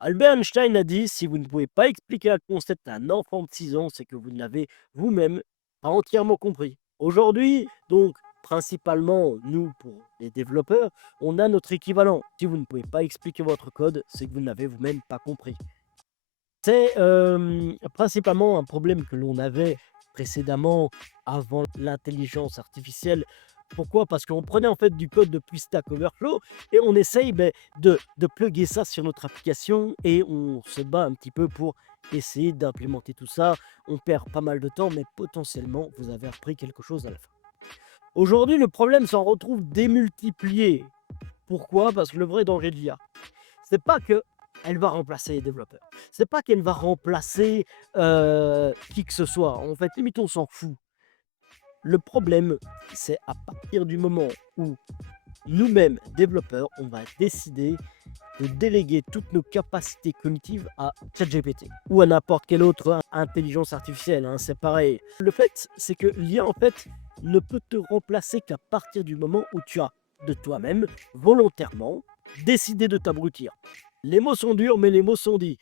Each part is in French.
Albert Einstein a dit: «Si vous ne pouvez pas expliquer un concept à un enfant de 6 ans, c'est que vous ne l'avez vous-même pas entièrement compris». Aujourd'hui, donc, principalement, nous, pour les développeurs, on a notre équivalent. Si vous ne pouvez pas expliquer votre code, c'est que vous ne l'avez vous-même pas compris. C'est, principalement un problème que l'on avait précédemment avant l'intelligence artificielle. Pourquoi? Parce qu'on prenait en fait du code depuis Stack Overflow et on essaye, de plugger ça sur notre application et on se bat un petit peu pour essayer d'implémenter tout ça. On perd pas mal de temps, mais potentiellement, vous avez appris quelque chose à la fin. Aujourd'hui, le problème s'en retrouve démultiplié. Pourquoi? Parce que le vrai danger de l'IA, c'est pas que elle va remplacer les développeurs. C'est pas qu'elle va remplacer, qui que ce soit. En fait, limite, on s'en fout. Le problème, c'est à partir du moment où nous-mêmes, développeurs, on va décider de déléguer toutes nos capacités cognitives à ChatGPT ou à n'importe quelle autre intelligence artificielle, hein, c'est pareil. Le fait, c'est que l'IA, en fait, ne peut te remplacer qu'à partir du moment où tu as, de toi-même, volontairement, décidé de t'abrutir. Les mots sont durs, mais les mots sont dits.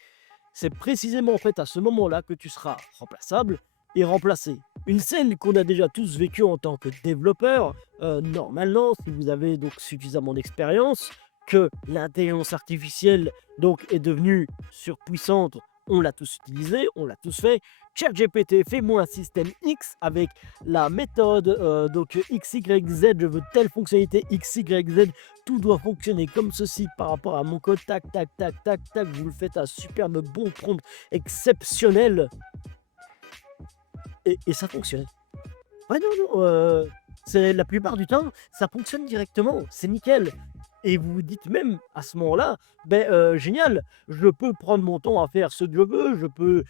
C'est précisément en fait à ce moment-là que tu seras remplaçable et remplacé. Une scène qu'on a déjà tous vécue en tant que développeur, normalement, si vous avez donc suffisamment d'expérience, que l'intelligence artificielle donc est devenue surpuissante, on l'a tous utilisé, on l'a tous fait. ChatGPT, fais-moi un système X avec la méthode donc XYZ, je veux telle fonctionnalité XYZ, tout doit fonctionner comme ceci par rapport à mon code, tac, tac, tac, tac, tac, vous le faites un superbe bon prompt exceptionnel et ça fonctionne. Ouais, non, non, c'est la plupart du temps, ça fonctionne directement, c'est nickel. Et vous vous dites même à ce moment-là, génial, je peux prendre mon temps à faire ce que je veux, je peux,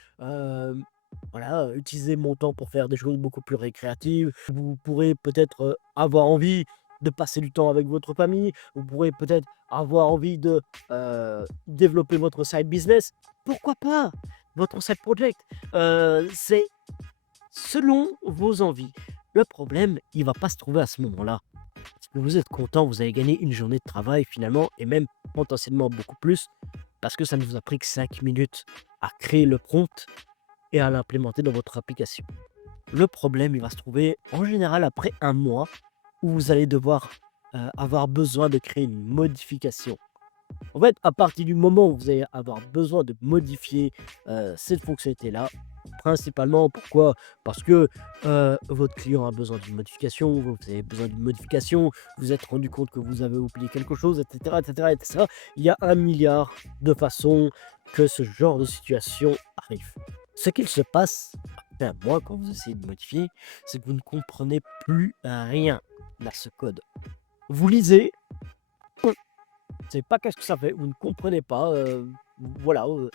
voilà, utiliser mon temps pour faire des choses beaucoup plus récréatives. Vous pourrez peut-être, avoir envie de passer du temps avec votre famille, vous pourrez peut-être avoir envie de, développer votre side business. Pourquoi pas? Votre side project, c'est selon vos envies. Le problème, il va pas se trouver à ce moment-là. Parce que vous êtes content, vous avez gagné une journée de travail finalement et même potentiellement beaucoup plus parce que ça ne vous a pris que 5 minutes à créer le prompt et à l'implémenter dans votre application. Le problème, il va se trouver en général après un mois où vous allez devoir, avoir besoin de créer une modification. En fait, à partir du moment où vous allez avoir besoin de modifier, cette fonctionnalité-là, principalement pourquoi? Parce que, votre client a besoin d'une modification, vous avez besoin d'une modification, vous vous êtes rendu compte que vous avez oublié quelque chose et cetera et cetera et cetera. Il y a un milliard de façons que ce genre de situation arrive. Ce qu'il se passe après un mois quand vous essayez de modifier, c'est que vous ne comprenez plus rien à ce code. Vous lisez, vous savez pas qu'est-ce que ça fait, vous ne comprenez pas, voilà, vous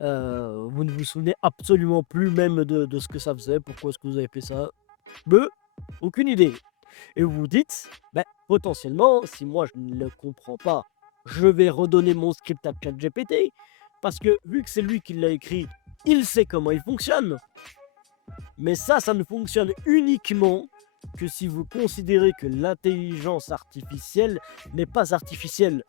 ne vous souvenez absolument plus même de ce que ça faisait, pourquoi est-ce que vous avez fait ça? Beh, aucune idée et vous vous dites: «Bah, potentiellement, si moi je ne le comprends pas, je vais redonner mon script à ChatGPT parce que vu que c'est lui qui l'a écrit, il sait comment il fonctionne». Mais ça ne fonctionne uniquement que si vous considérez que l'intelligence artificielle n'est pas artificielle.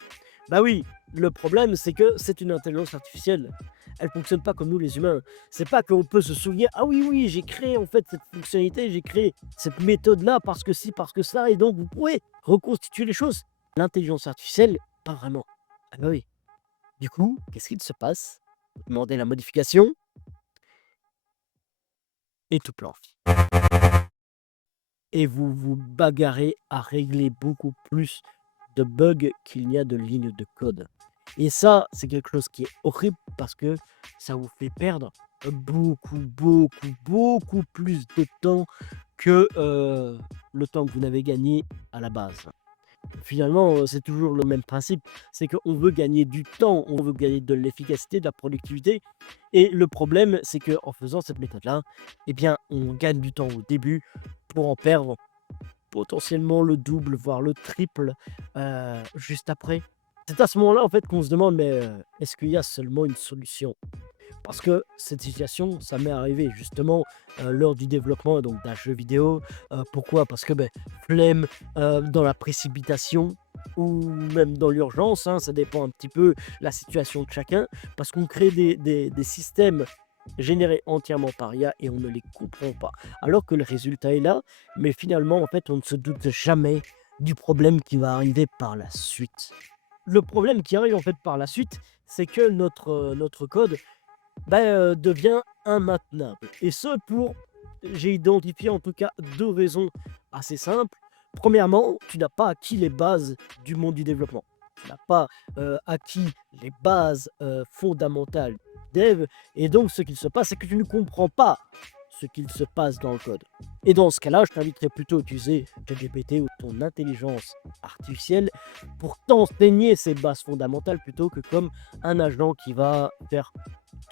Bah oui, le problème c'est que c'est une intelligence artificielle. Elle fonctionne pas comme nous les humains. C'est pas qu'on peut se souvenir: «Ah oui, oui, j'ai créé en fait cette fonctionnalité, j'ai créé cette méthode-là parce que ci, parce que ça» et donc vous pouvez reconstituer les choses. L'intelligence artificielle, pas vraiment. Ah bah oui. Du coup, qu'est-ce qu'il se passe? Vous demandez la modification et tout planche. Et vous vous bagarrez à régler beaucoup plus de bugs qu'il n'y a de lignes de code. Et ça, c'est quelque chose qui est horrible parce que ça vous fait perdre beaucoup, beaucoup, beaucoup plus de temps que le temps que vous n'avez gagné à la base. Finalement, c'est toujours le même principe, c'est qu'on veut gagner du temps, on veut gagner de l'efficacité, de la productivité et le problème, c'est qu'en faisant cette méthode-là, eh bien, on gagne du temps au début pour en perdre potentiellement le double, voire le triple, juste après. C'est à ce moment-là, en fait, qu'on se demande: «Mais, est-ce qu'il y a seulement une solution?» Parce que cette situation, ça m'est arrivé justement lors du développement donc d'un jeu vidéo. Pourquoi? Parce que flemme dans la précipitation ou même dans l'urgence, hein, ça dépend un petit peu la situation de chacun. Parce qu'on crée des systèmes générés entièrement par IA et on ne les comprend pas. Alors que le résultat est là, mais finalement, en fait, on ne se doute jamais du problème qui va arriver par la suite. Le problème qui arrive en fait par la suite, c'est que notre code devient immaintenable et ce pour j'ai identifié en tout cas 2 raisons assez simples. Premièrement, tu n'as pas acquis les bases du monde du développement. Tu n'as pas, acquis les bases, fondamentales dev et donc ce qu'il se passe, c'est que tu ne comprends pas ce qu'il se passe dans le code et dans ce cas-là, je t'inviterais plutôt à utiliser ChatGPT ou ton intelligence artificielle pour t'enseigner ces bases fondamentales plutôt que comme un agent qui va faire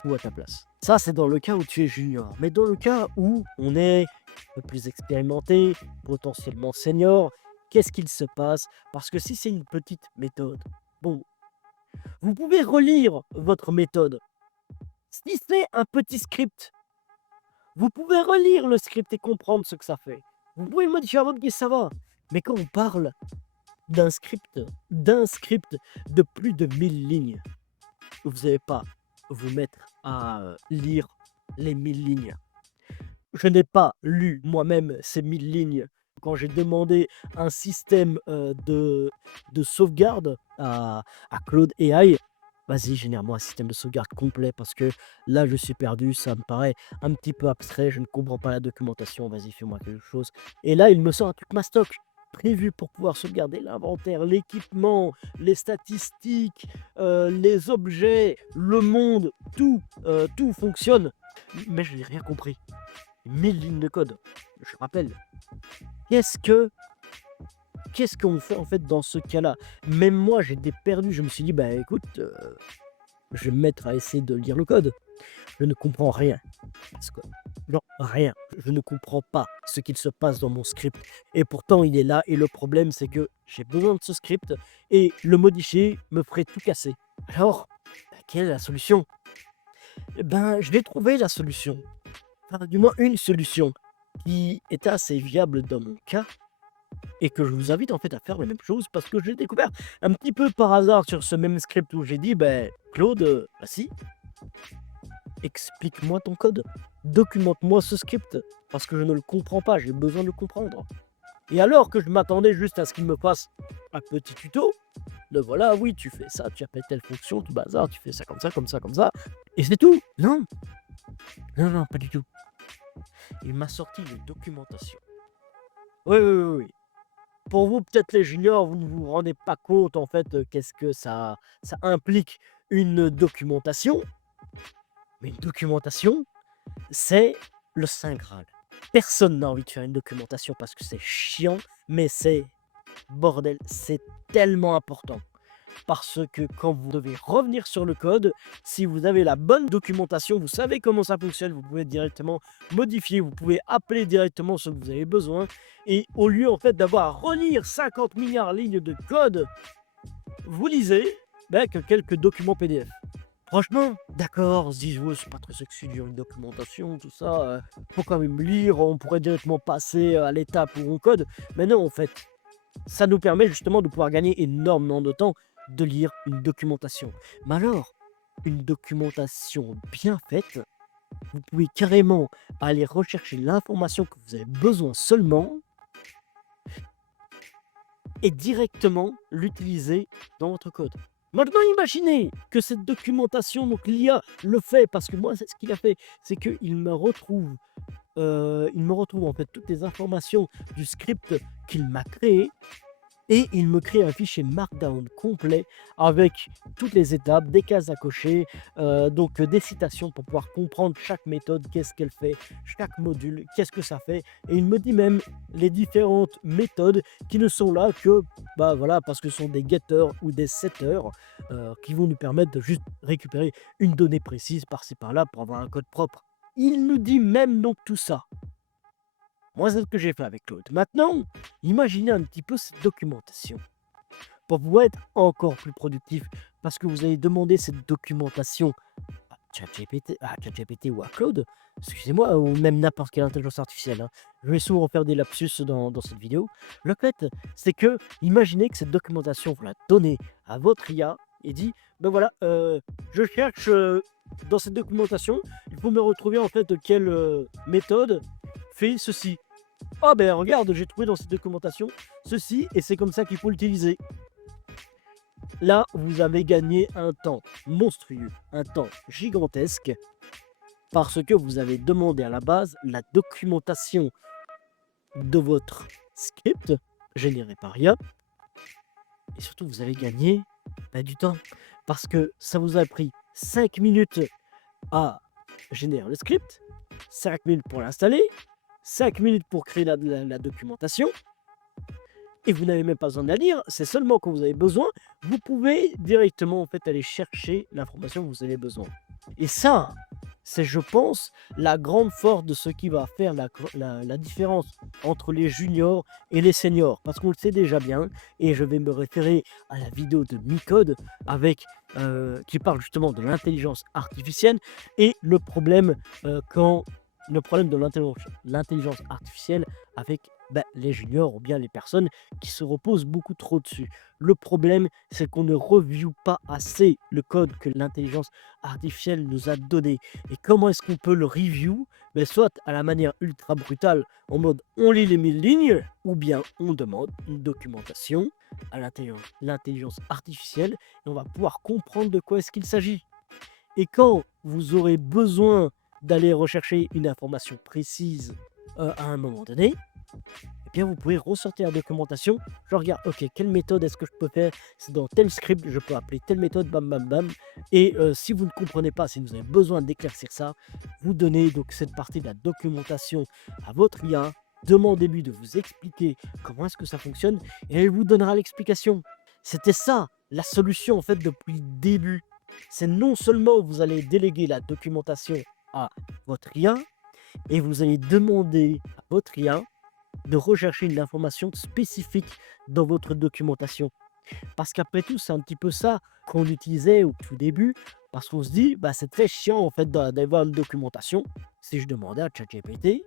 tout à ta place. Ça, c'est dans le cas où tu es junior. Mais dans le cas où on est un peu plus expérimenté, potentiellement senior, qu'est-ce qu'il se passe? Parce que si c'est une petite méthode, bon, vous pouvez relire votre méthode. Si c'est un petit script, vous pouvez relire le script et comprendre ce que ça fait. Vous pouvez le modifier à votre guise, ça va. Mais quand on parle d'un script de plus de 1000 lignes, vous n'allez pas vous mettre à lire les 1000 lignes. Je n'ai pas lu moi-même ces 1000 lignes. Quand j'ai demandé un système de sauvegarde à Claude AI, vas-y, génère-moi un système de sauvegarde complet parce que là, je suis perdu, ça me paraît un petit peu abstrait, je ne comprends pas la documentation, vas-y, fais-moi quelque chose. Et là, il me sort un truc mastoc prévu pour pouvoir sauvegarder l'inventaire, l'équipement, les statistiques, les objets, le monde, tout fonctionne. Mais je n'ai rien compris. 1000 lignes de code. Je rappelle, qu'est-ce que qu'est-ce qu'on fait en fait dans ce cas-là? Même moi, j'étais perdu. Je me suis dit, bah écoute, je vais me mettre à essayer de lire le code. Je ne comprends rien. Parce que, non, rien. Je ne comprends pas ce qu'il se passe dans mon script. Et pourtant, il est là. Et le problème, c'est que j'ai besoin de ce script et le modifier me ferait tout casser. Alors, quelle est la solution? Eh ben, je vais trouver la solution. Enfin, du moins une solution qui était assez viable dans mon cas et que je vous invite en fait à faire la même chose parce que j'ai découvert un petit peu par hasard sur ce même script où j'ai dit ben Claude, si, explique-moi ton code, documente-moi ce script parce que je ne le comprends pas, j'ai besoin de le comprendre. Et alors que je m'attendais juste à ce qu'il me fasse un petit tuto, de voilà, oui, tu fais ça, tu appelles telle fonction, tout bazar, tu fais ça comme ça, comme ça, comme ça, et c'est tout. Non, non, non, pas du tout. Il m'a sorti une documentation. Oui, oui, oui, oui. Pour vous, peut-être les juniors, vous ne vous rendez pas compte en fait qu'est-ce que ça implique une documentation. Mais une documentation, c'est le saint graal. Personne n'a envie de faire une documentation parce que c'est chiant, mais c'est bordel, c'est tellement important. Parce que quand vous devez revenir sur le code, si vous avez la bonne documentation, vous savez comment ça fonctionne, vous pouvez directement modifier, vous pouvez appeler directement ce que vous avez besoin. Et au lieu en fait d'avoir à relire 50 milliards de lignes de code, vous lisez que quelques documents PDF. Franchement, d'accord, on se dit, ouais, c'est pas très sexy de lire une documentation, tout ça, faut quand même lire, on pourrait directement passer à l'étape où on code. Mais non, en fait, ça nous permet justement de pouvoir gagner énormément de temps de lire une documentation. Mais alors, une documentation bien faite, vous pouvez carrément aller rechercher l'information que vous avez besoin seulement et directement l'utiliser dans votre code. Maintenant, imaginez que cette documentation, donc l'IA le fait, parce que moi, c'est ce qu'il a fait, c'est qu'il me retrouve en fait toutes les informations du script qu'il m'a créé et il me crée un fichier Markdown complet avec toutes les étapes, des cases à cocher, des citations pour pouvoir comprendre chaque méthode, qu'est-ce qu'elle fait, chaque module, qu'est-ce que ça fait. Et il me dit même les différentes méthodes qui ne sont là que voilà, parce que ce sont des getters ou des setters qui vont nous permettre de juste récupérer une donnée précise par-ci par-là pour avoir un code propre. Il nous dit même donc tout ça. Moi, c'est ce que j'ai fait avec Claude. Maintenant, imaginez un petit peu cette documentation pour pouvoir être encore plus productif parce que vous allez demander cette documentation ChatGPT ou à Claude, excusez-moi, ou même n'importe quelle intelligence artificielle, hein. Je vais souvent faire des lapsus dans cette vidéo. Le fait, c'est que, imaginez que cette documentation, vous la donnez à votre IA et dit, ben voilà, je cherche dans cette documentation, il faut me retrouver en fait quelle méthode fait ceci. Ah ben regarde, j'ai trouvé dans cette documentation ceci et c'est comme ça qu'il faut l'utiliser. Là, vous avez gagné un temps monstrueux, un temps gigantesque, parce que vous avez demandé à la base la documentation de votre script généré par IA, et surtout vous avez gagné du temps, parce que ça vous a pris 5 minutes à générer le script, 5 minutes pour l'installer, 5 minutes pour créer la documentation, et vous n'avez même pas besoin de la lire, c'est seulement quand vous avez besoin, vous pouvez directement en fait aller chercher l'information que vous avez besoin. Et ça, c'est je pense la grande force de ce qui va faire la différence entre les juniors et les seniors. Parce qu'on le sait déjà bien, et je vais me référer à la vidéo de Micode avec qui parle justement de l'intelligence artificielle et le problème de l'intelligence artificielle avec les juniors ou bien les personnes qui se reposent beaucoup trop dessus. Le problème, c'est qu'on ne review pas assez le code que l'intelligence artificielle nous a donné. Et comment est-ce qu'on peut le review? Soit à la manière ultra brutale, en mode on lit les 1000 lignes, ou bien on demande une documentation à l'intelligence artificielle et on va pouvoir comprendre de quoi est-ce qu'il s'agit. Et quand vous aurez besoin d'aller rechercher une information précise à un moment donné, eh bien vous pouvez ressortir la documentation. Je regarde, ok, quelle méthode est-ce que je peux faire? C'est dans tel script, je peux appeler telle méthode, bam bam bam. Et si vous ne comprenez pas, si vous avez besoin d'éclaircir ça, vous donnez donc cette partie de la documentation à votre IA. Demandez-lui de vous expliquer comment est-ce que ça fonctionne et elle vous donnera l'explication. C'était ça la solution en fait depuis le début. C'est non seulement vous allez déléguer la documentation à votre IA et vous allez demander à votre IA de rechercher une information spécifique dans votre documentation. Parce qu'après tout, c'est un petit peu ça qu'on utilisait au tout début, parce qu'on se dit, c'est très chiant en fait d'avoir une documentation. Si je demandais à ChatGPT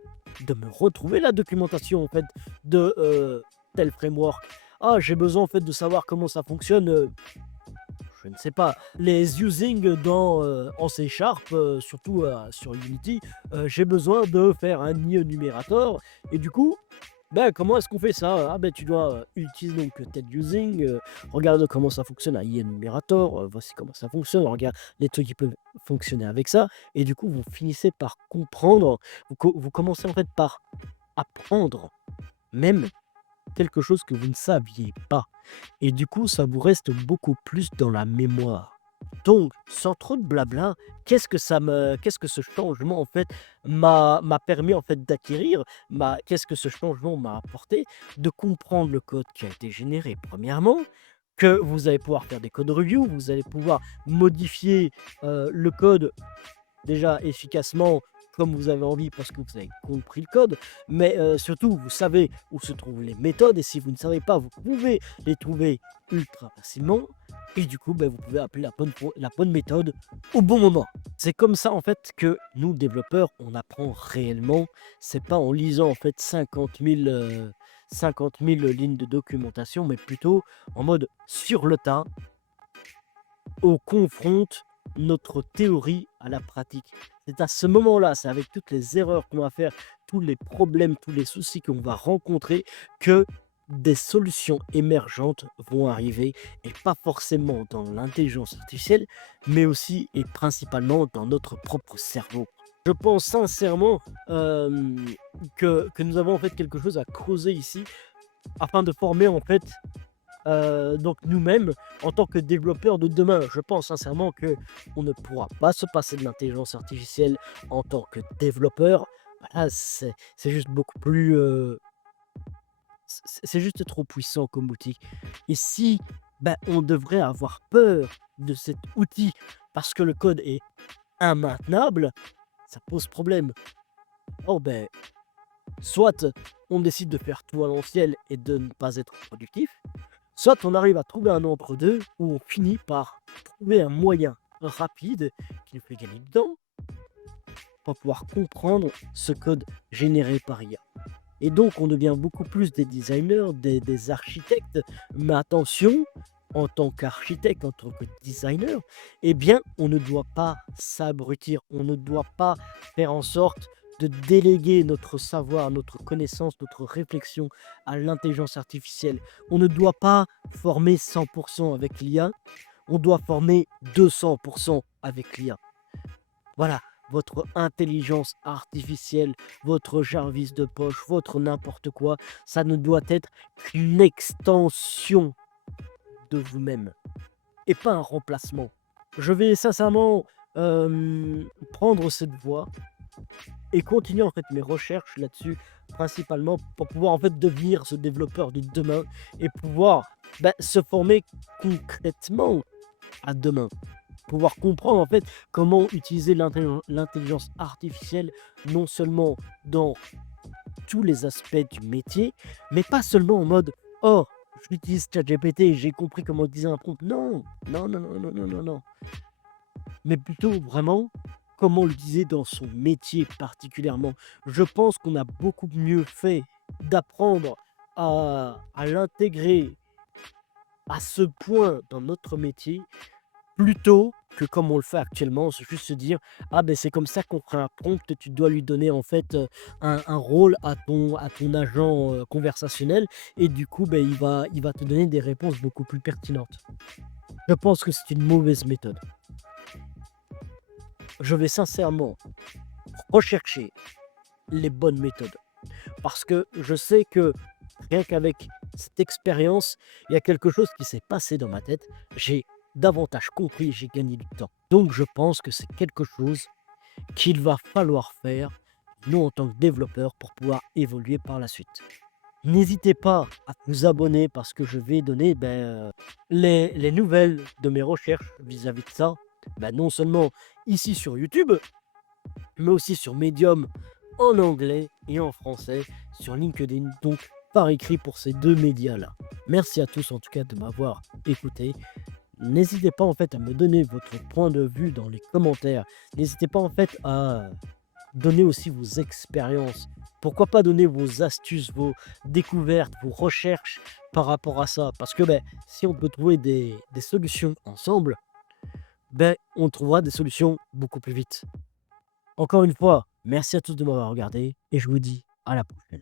de me retrouver la documentation en fait de tel framework, ah j'ai besoin en fait de savoir comment ça fonctionne. Je ne sais pas, les using en C Sharp, surtout sur Unity, j'ai besoin de faire un IE numérateur et du coup, comment est-ce qu'on fait ça? Ah tu dois utiliser donc tel using, regarde comment ça fonctionne un IE numérateur, voici comment ça fonctionne, regarde les trucs qui peuvent fonctionner avec ça et du coup vous finissez par comprendre, vous commencez en fait par apprendre même quelque chose que vous ne saviez pas. Et du coup, ça vous reste beaucoup plus dans la mémoire. Donc, sans trop de blabla, qu'est-ce que ce changement en fait m'a permis en fait d'acquérir, qu'est-ce que ce changement m'a apporté de comprendre le code qui a été généré premièrement, que vous allez pouvoir faire des code reviews, vous allez pouvoir modifier le code déjà efficacement comme vous avez envie parce que vous avez compris le code, mais surtout vous savez où se trouvent les méthodes et si vous ne savez pas, vous pouvez les trouver ultra facilement et du coup vous pouvez appeler la bonne méthode au bon moment. C'est comme ça en fait que nous développeurs on apprend réellement, c'est pas en lisant en fait 50 000 lignes de documentation, mais plutôt en mode sur le tas, on confronte notre théorie à la pratique. C'est à ce moment-là, c'est avec toutes les erreurs qu'on va faire, tous les problèmes, tous les soucis qu'on va rencontrer, que des solutions émergentes vont arriver, et pas forcément dans l'intelligence artificielle, mais aussi et principalement dans notre propre cerveau. Je pense sincèrement que nous avons en fait quelque chose à creuser ici, afin de former en fait donc nous-mêmes, en tant que développeurs de demain. Je pense sincèrement que on ne pourra pas se passer de l'intelligence artificielle en tant que développeur. Voilà, c'est juste beaucoup plus, c'est juste trop puissant comme outil. Et si, on devrait avoir peur de cet outil parce que le code est immaintenable, ça pose problème. Oh soit on décide de faire tout à l'ancienne et de ne pas être productif, soit on arrive à trouver un entre-deux où on finit par trouver un moyen rapide, qui nous fait gagner du temps pour pouvoir comprendre ce code généré par IA. Et donc, on devient beaucoup plus des designers, des architectes. Mais attention, en tant qu'architecte, en tant que designer, eh bien, on ne doit pas s'abrutir. On ne doit pas faire en sorte de déléguer notre savoir, notre connaissance, notre réflexion à l'intelligence artificielle. On ne doit pas former 100% avec l'IA. On doit former 200% avec l'IA. Voilà, votre intelligence artificielle, votre Jarvis de poche, votre n'importe quoi, ça ne doit être qu'une extension de vous-même et pas un remplacement. Je vais sincèrement prendre cette voie et continuer en fait mes recherches là-dessus, principalement pour pouvoir en fait devenir ce développeur de demain et pouvoir se former concrètement à demain. Pouvoir comprendre en fait comment utiliser l'intelligence artificielle non seulement dans tous les aspects du métier, mais pas seulement en mode oh j'utilise ChatGPT et j'ai compris comment utiliser un prompt. Non, non, non, non, non, non, non, non. Mais plutôt vraiment comment l'utiliser dans son métier particulièrement. Je pense qu'on a beaucoup mieux fait d'apprendre à l'intégrer à ce point dans notre métier plutôt que comme on le fait actuellement, c'est juste se dire: «Ah ben c'est comme ça qu'on crée un prompt, tu dois lui donner en fait, un rôle à ton agent, conversationnel et du coup, ben il va te donner des réponses beaucoup plus pertinentes». Je pense que c'est une mauvaise méthode. Je vais sincèrement rechercher les bonnes méthodes parce que je sais que rien qu'avec cette expérience, il y a quelque chose qui s'est passé dans ma tête. J'ai davantage compris, j'ai gagné du temps. Donc je pense que c'est quelque chose qu'il va falloir faire, nous en tant que développeurs, pour pouvoir évoluer par la suite. N'hésitez pas à vous abonner parce que je vais donner les nouvelles de mes recherches vis-à-vis de ça. Non seulement ici sur YouTube, mais aussi sur Medium en anglais et en français, sur LinkedIn, donc par écrit pour ces deux médias-là. Merci à tous en tout cas de m'avoir écouté. N'hésitez pas en fait à me donner votre point de vue dans les commentaires. N'hésitez pas en fait à donner aussi vos expériences. Pourquoi pas donner vos astuces, vos découvertes, vos recherches par rapport à ça. Parce que si on peut trouver des solutions ensemble, on trouvera des solutions beaucoup plus vite. Encore une fois, merci à tous de m'avoir regardé et je vous dis à la prochaine.